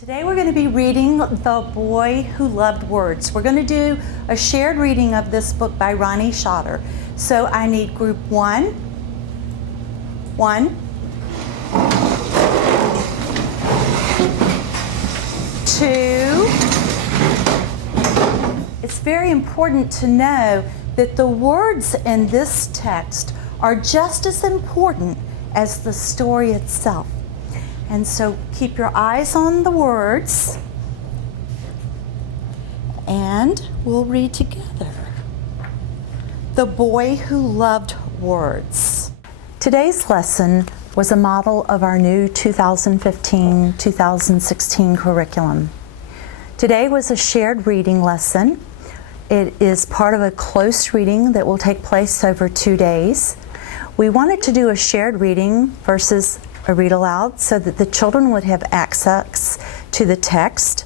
Today we're going to be reading The Boy Who Loved Words. We're going to do a shared reading of this book by Cedar. So I need group 1, 2. It's very important to know that the words in this text are just as important as the story itself. And so keep your eyes on the words, and we'll read together. The Boy Who Loved Words. Today's lesson was a model of our new 2015-2016 curriculum. Today was a shared reading lesson. It is part of a close reading that will take place over 2 days. We wanted to do a shared reading versus a read aloud so that the children would have access to the text.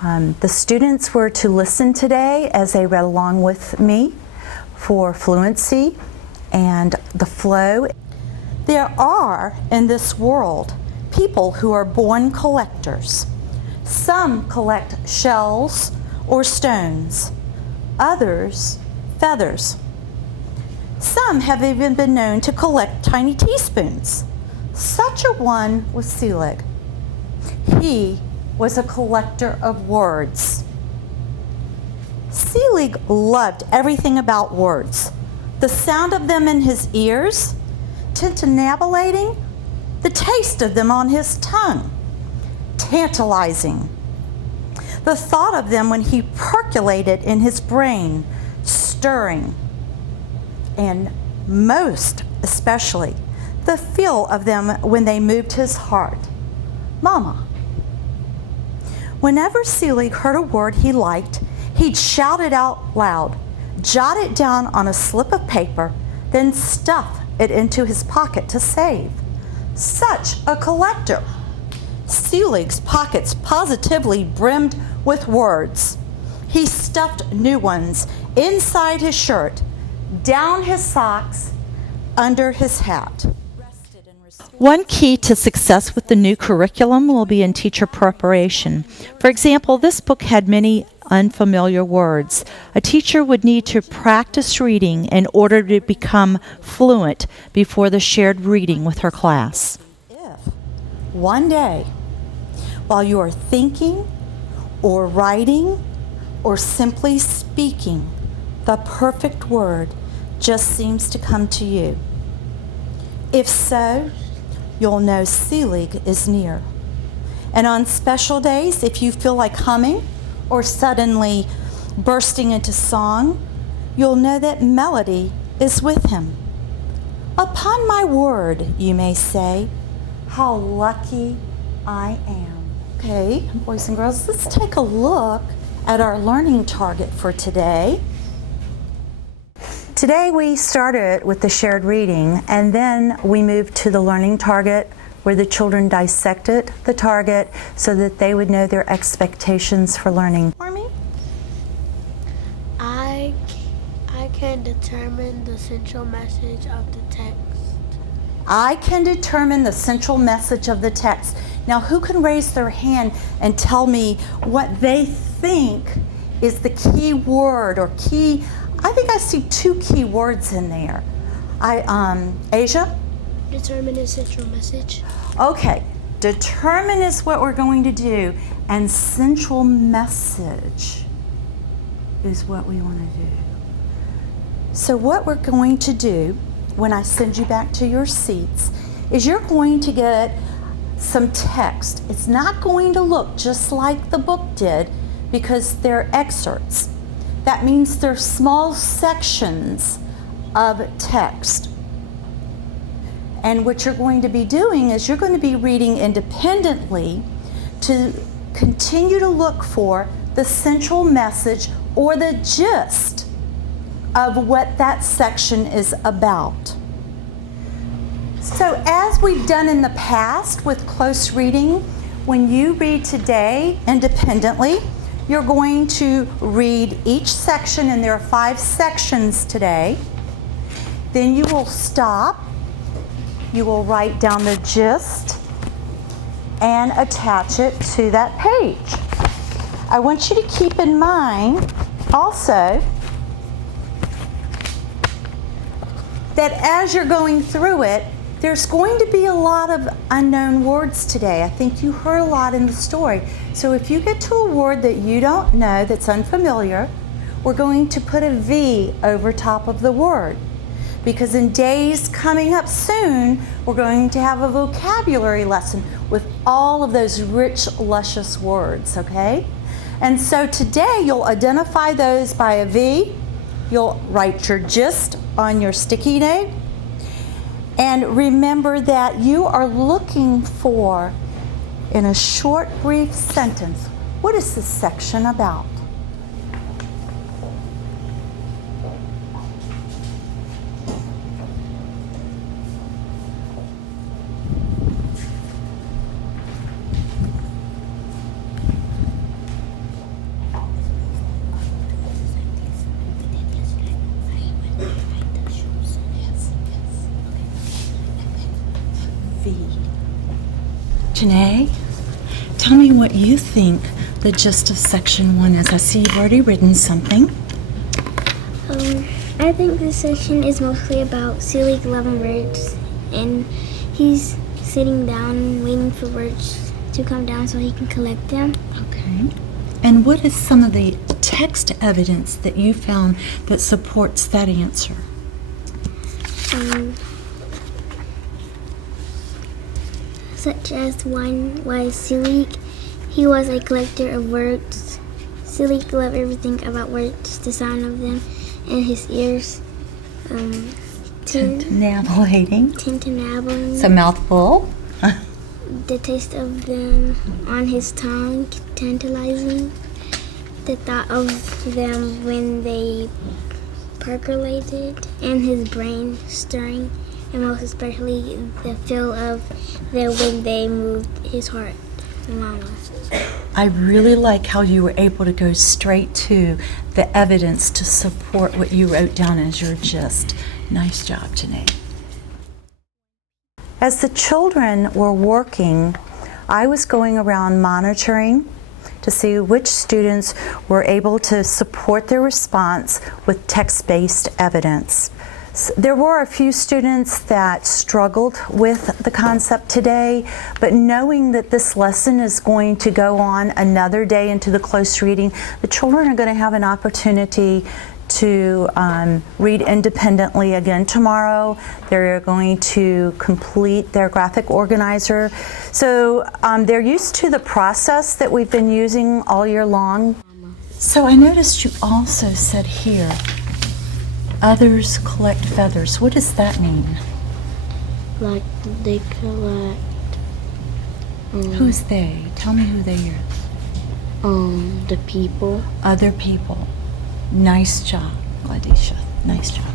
The students were to listen today as they read along with me for fluency and the flow. There are in this world people who are born collectors. Some collect shells or stones, others feathers. Some have even been known to collect tiny teaspoons. Such a one was Cedar. He was a collector of words. Cedar loved everything about words. The sound of them in his ears, tintinnabulating, the taste of them on his tongue, tantalizing. The thought of them when he percolated in his brain, stirring, and most especially, the feel of them when they moved his heart. Mama. Whenever Beasley heard a word he liked, he'd shout it out loud, jot it down on a slip of paper, then stuff it into his pocket to save. Such a collector. Beasley's pockets positively brimmed with words. He stuffed new ones inside his shirt, down his socks, under his hat. One key to success with the new curriculum will be in teacher preparation. For example, this book had many unfamiliar words. A teacher would need to practice reading in order to become fluent before the shared reading with her class. If one day, while you are thinking or writing or simply speaking, the perfect word just seems to come to you. If so, you'll know Cedar is near. And on special days, if you feel like humming or suddenly bursting into song, you'll know that melody is with him. Upon my word, you may say, how lucky I am. Okay, boys and girls, let's take a look at our learning target for today. Today we started with the shared reading, and then we moved to the learning target where the children dissected the target so that they would know their expectations for learning. For me? I can determine the central message of the text. I can determine the central message of the text. Now, who can raise their hand and tell me what they think is the key word or key? I think I see 2 key words in there. Asia? Determine the central message. Okay, determine is what we're going to do, and central message is what we want to do. So what we're going to do when I send you back to your seats is you're going to get some text. It's not going to look just like the book did because they're excerpts. That means they're small sections of text. And what you're going to be doing is you're going to be reading independently to continue to look for the central message or the gist of what that section is about. So as we've done in the past with close reading, when you read today independently, you're going to read each section, and there are 5 sections today. Then you will stop. You will write down the gist. and attach it to that page. I want you to keep in mind also that as you're going through it, there's going to be a lot of unknown words today. I think you heard a lot in the story. So if you get to a word that you don't know, that's unfamiliar, we're going to put a V over top of the word. Because in days coming up soon, we're going to have a vocabulary lesson with all of those rich, luscious words, okay? And so today you'll identify those by a V. You'll write your gist on your sticky note. And remember that you are looking for, in a short, brief sentence, what is this section about? Janae, tell me what you think the gist of section 1 is. I see you've already written something. I think this section is mostly about Cedar loving words, and he's sitting down waiting for words to come down so he can collect them. Okay. And what is some of the text evidence that you found that supports that answer? Such as one was Selig. He was a collector of words. Selig loved everything about words, the sound of them in his ears. Tintinnabulating. Tintinnabulating. It's a mouthful. The taste of them on his tongue, tantalizing. The thought of them when they percolated, and his brain stirring, and most especially the feel of them when they moved his heart along. I really like how you were able to go straight to the evidence to support what you wrote down as your gist. Nice job, Janae. As the children were working, I was going around monitoring to see which students were able to support their response with text-based evidence. There were a few students that struggled with the concept today, but knowing that this lesson is going to go on another day into the close reading, the children are going to have an opportunity to read independently again tomorrow. They're going to complete their graphic organizer. So they're used to the process that we've been using all year long. So I noticed you also said here, others collect feathers. What does that mean? Like they collect. Who's they? Tell me who they is. The people. Other people. Nice job, Gladysha. Nice job.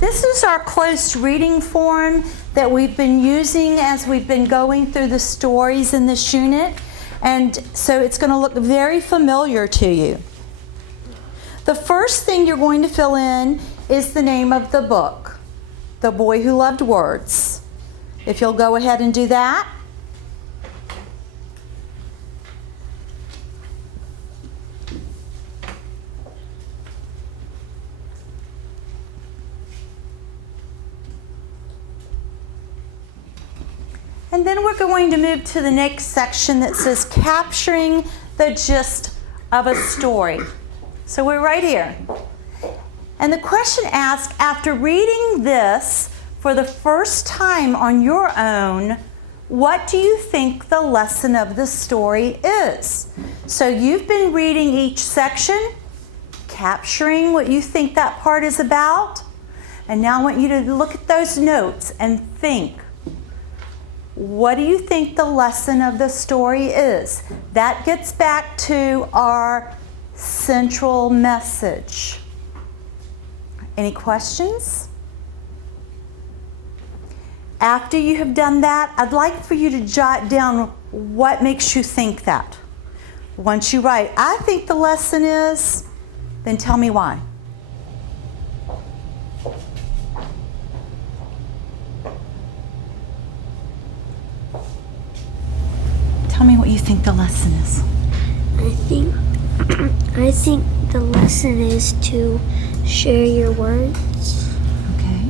This is our close reading form that we've been using as we've been going through the stories in this unit. And so it's going to look very familiar to you. The first thing you're going to fill in is the name of the book, The Boy Who Loved Words. If you'll go ahead and do that. And then we're going to move to the next section that says capturing the gist of a story. So we're right here. And the question asks, after reading this for the first time on your own, what do you think the lesson of the story is? So you've been reading each section, capturing what you think that part is about. And now I want you to look at those notes and think. What do you think the lesson of the story is? That gets back to our central message. Any questions? After you have done that, I'd like for you to jot down what makes you think that. Once you write, I think the lesson is, then tell me why. Tell me what you think the lesson is. I think the lesson is to share your words. Okay.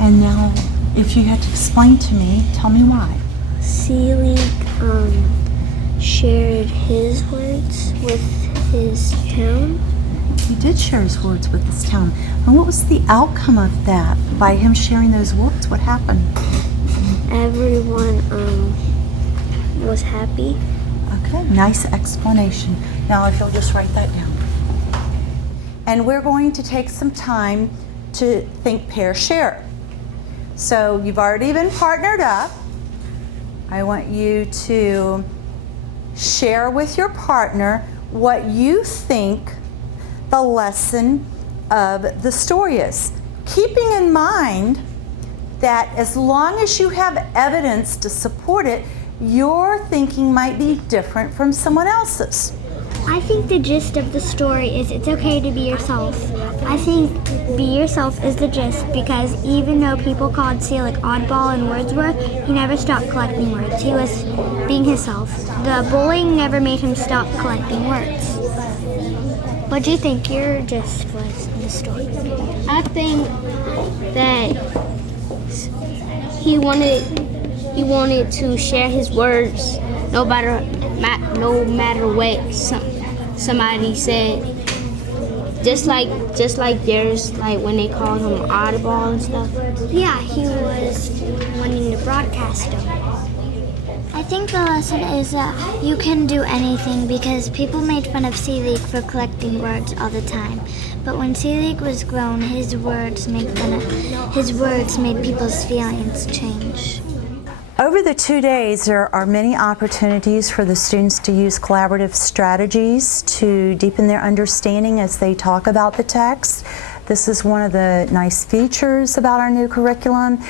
And now, if you had to explain to me, tell me why. Seelig shared his words with his town. He did share his words with his town. And what was the outcome of that? By him sharing those words, what happened? Everyone was happy. Okay, nice explanation. Now if you'll just write that down. And we're going to take some time to think, pair, share. So you've already been partnered up. I want you to share with your partner what you think the lesson of the story is. Keeping in mind that as long as you have evidence to support it, your thinking might be different from someone else's. I think the gist of the story is it's okay to be yourself. I think be yourself is the gist because even though people called Seelig oddball and Wordsworth, he never stopped collecting words. He was being himself. The bullying never made him stop collecting words. What do you think your gist was in the story? I think that he wanted to share his words no matter what somebody said. Just like theirs, like when they called him oddball and stuff. Yeah, he was wanting to broadcast them. I think the lesson is that you can do anything because people made fun of Seelig for collecting words all the time. But when Seelig was grown, his words made people's feelings change. Over the 2 days, there are many opportunities for the students to use collaborative strategies to deepen their understanding as they talk about the text. This is one of the nice features about our new curriculum,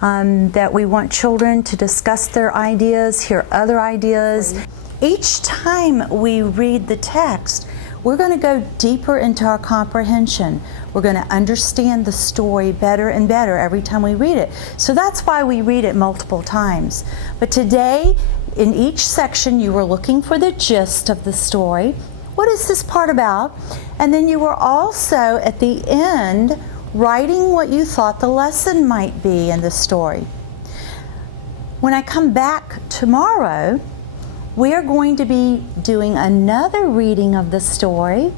that we want children to discuss their ideas, hear other ideas. Each time we read the text, we're going to go deeper into our comprehension. We're going to understand the story better and better every time we read it. So that's why we read it multiple times. But today, in each section, you were looking for the gist of the story. What is this part about? And then you were also, at the end, writing what you thought the lesson might be in the story. When I come back tomorrow, we are going to be doing another reading of the story,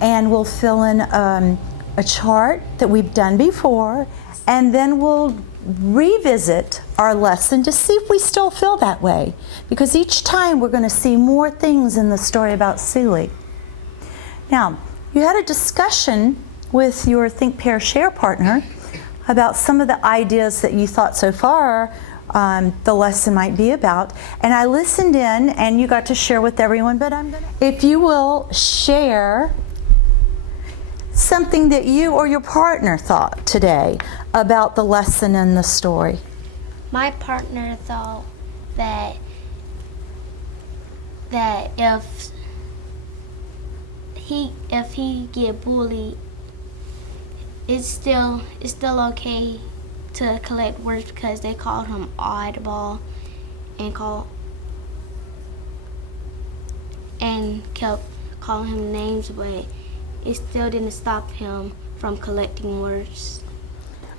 and we'll fill in a chart that we've done before, and then we'll revisit our lesson to see if we still feel that way, because each time we're going to see more things in the story about Seelig. Now, you had a discussion with your Think, Pair, Share partner about some of the ideas that you thought so far the lesson might be about, and I listened in and you got to share with everyone, but if you will share something that you or your partner thought today about the lesson in the story. My partner thought that if he get bullied, it's still okay to collect words because they called him oddball and kept calling him names, but it still didn't stop him from collecting words.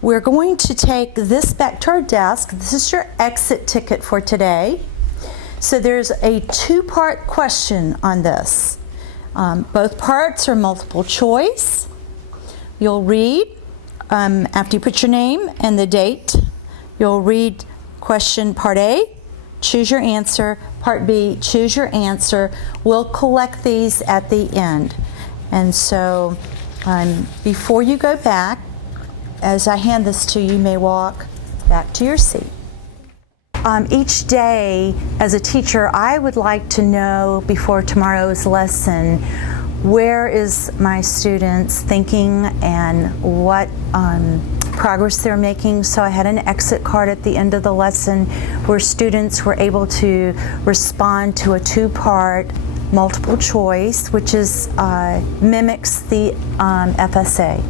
We're going to take this back to our desk. This is your exit ticket for today. So there's a two-part question on this. Both parts are multiple choice. You'll read after you put your name and the date. You'll read question part A, choose your answer. Part B, choose your answer. We'll collect these at the end. And so before you go back, as I hand this to you, you may walk back to your seat. Each day, as a teacher, I would like to know before tomorrow's lesson, where is my students thinking and what progress they're making. So I had an exit card at the end of the lesson where students were able to respond to a two-part multiple choice, which is mimics the FSA.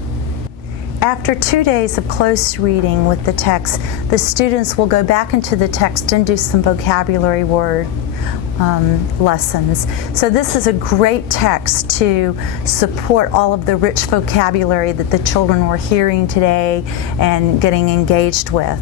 After 2 days of close reading with the text, the students will go back into the text and do some vocabulary word. lessons. So this is a great text to support all of the rich vocabulary that the children were hearing today and getting engaged with.